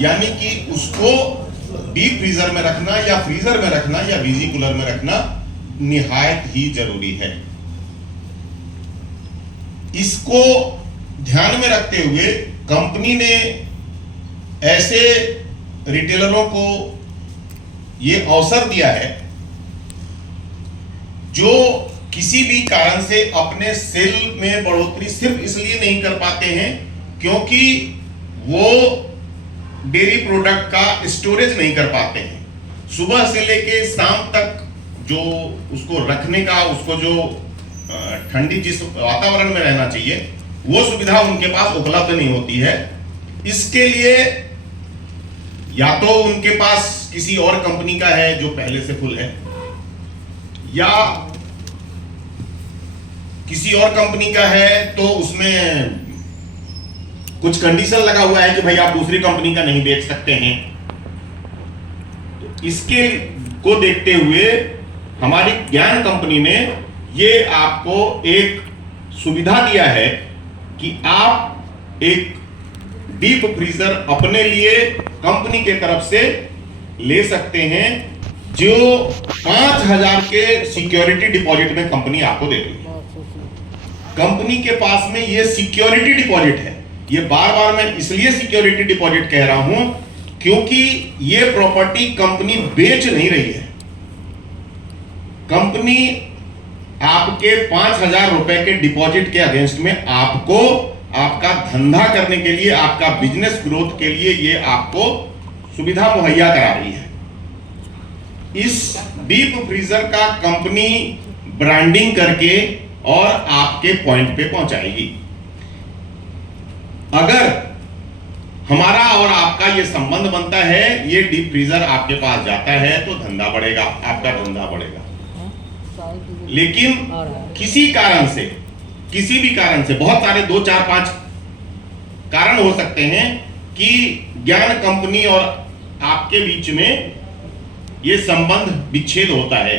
यानी कि उसको डीप फ्रीजर में रखना या फ्रीजर में रखना या वीजी कूलर में रखना निहायत ही जरूरी है। इसको ध्यान में रखते हुए कंपनी ने ऐसे रिटेलरों को यह अवसर दिया है जो किसी भी कारण से अपने सेल में बढ़ोतरी सिर्फ इसलिए नहीं कर पाते हैं क्योंकि वो डेयरी प्रोडक्ट का स्टोरेज नहीं कर पाते हैं। सुबह से लेके शाम तक जो उसको रखने का, उसको जो ठंडी जिस वातावरण में रहना चाहिए वो सुविधा उनके पास उपलब्ध नहीं होती है। इसके लिए या तो उनके पास किसी और कंपनी का है जो पहले से फुल है, या किसी और कंपनी का है तो उसमें कुछ कंडीशन लगा हुआ है कि भाई आप दूसरी कंपनी का नहीं बेच सकते हैं। तो इसके को देखते हुए हमारी ज्ञान कंपनी ने ये आपको एक सुविधा दिया है कि आप एक डीप फ्रीजर अपने लिए कंपनी के तरफ से ले सकते हैं, जो 5,000 के सिक्योरिटी डिपॉजिट में कंपनी आपको दे रही है। कंपनी के पास में ये सिक्योरिटी डिपॉजिट है। ये बार बार मैं इसलिए सिक्योरिटी डिपॉजिट कह रहा हूं क्योंकि ये प्रॉपर्टी कंपनी बेच नहीं रही है। कंपनी आपके 5,000 रुपए के डिपॉजिट के अगेंस्ट में आपको आपका धंधा करने के लिए, आपका बिजनेस ग्रोथ के लिए ये आपको सुविधा मुहैया करा रही है। इस डीप फ्रीजर का कंपनी ब्रांडिंग करके और आपके पॉइंट पे पहुंचाएगी। अगर हमारा और आपका ये संबंध बनता है, ये डीप फ्रीजर आपके पास जाता है तो धंधा बढ़ेगा, आपका धंधा बढ़ेगा। लेकिन किसी कारण से, किसी भी कारण से, बहुत सारे 2, 4, 5 कारण हो सकते हैं कि ज्ञान कंपनी और आपके बीच में ये संबंध विच्छेद होता है,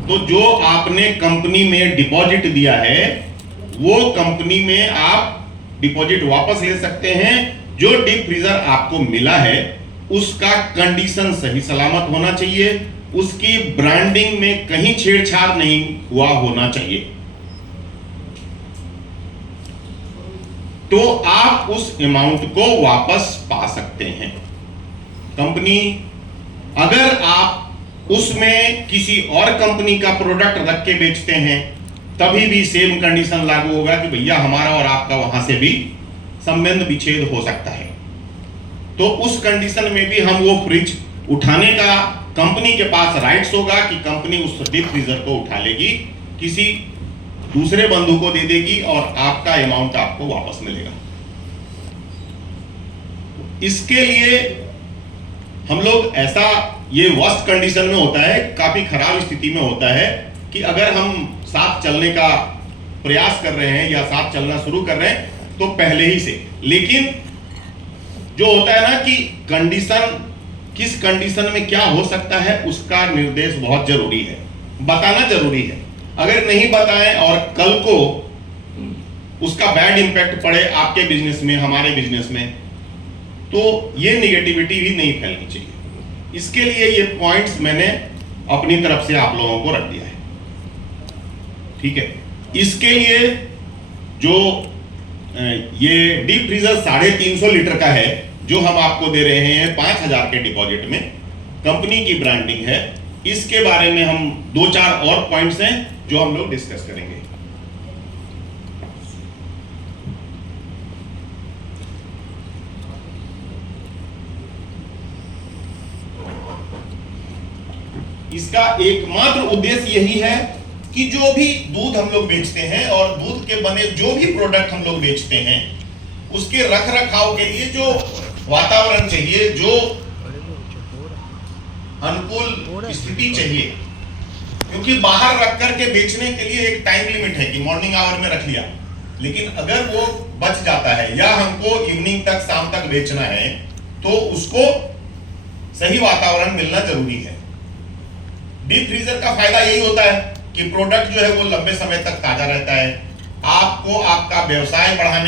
तो जो आपने कंपनी में डिपॉजिट दिया है वो कंपनी में आप डिपॉजिट वापस ले सकते हैं। जो डीप फ्रीजर आपको मिला है उसका कंडीशन सही सलामत होना चाहिए, उसकी ब्रांडिंग में कहीं छेड़छाड़ नहीं हुआ होना चाहिए, तो आप उस अमाउंट को वापस पा सकते हैं। कंपनी, अगर आप उसमें किसी और कंपनी का प्रोडक्ट रख के बेचते हैं तभी भी सेम कंडीशन लागू होगा कि भैया हमारा और आपका वहां से भी संबंध विच्छेद हो सकता है। तो उस कंडीशन में भी हम वो फ्रिज उठाने का कंपनी के पास राइट्स होगा कि कंपनी उस डीप फ्रीजर को उठा लेगी, किसी दूसरे बंधु को दे देगी और आपका अमाउंट आपको वापस मिलेगा। इसके लिए हम लोग ऐसा, ये वर्स्ट कंडीशन में होता है, काफी खराब स्थिति में होता है कि अगर हम साथ चलने का प्रयास कर रहे हैं या साथ चलना शुरू कर रहे हैं तो पहले ही से, लेकिन जो होता है ना कि कंडीशन, किस कंडीशन में क्या हो सकता है उसका निर्देश बहुत जरूरी है, बताना जरूरी है। अगर नहीं बताएं और कल को उसका बैड इंपैक्ट पड़े आपके बिजनेस में, हमारे बिजनेस में, तो ये निगेटिविटी भी नहीं फैलनी चाहिए। इसके लिए ये पॉइंट्स मैंने अपनी तरफ से आप लोगों को रख दिया है, ठीक है। इसके लिए जो ये डीप फ्रीजर 350 लीटर का है जो हम आपको दे रहे हैं 5,000 के डिपॉजिट में, कंपनी की ब्रांडिंग है। इसके बारे में हम 2-4 और पॉइंट्स हैं जो हम लोग डिस्कस करेंगे। इसका एकमात्र उद्देश्य यही है कि जो भी दूध हम लोग बेचते हैं और दूध के बने जो भी प्रोडक्ट हम लोग बेचते हैं उसके रख रखाव के लिए जो वातावरण चाहिए, जो अनुकूल स्थिति चाहिए, क्योंकि बाहर रख करके बेचने के लिए एक टाइम लिमिट है कि मॉर्निंग आवर में रख लिया, लेकिन अगर वो बच जाता है या हमको इवनिंग तक, शाम तक बेचना है तो उसको सही वातावरण मिलना जरूरी है। डीप फ्रीजर का फायदा यही होता है कि प्रोडक्ट जो है वो लंबे समय तक ताजा रहता है। आपको आपका व्यवसाय बढ़ाने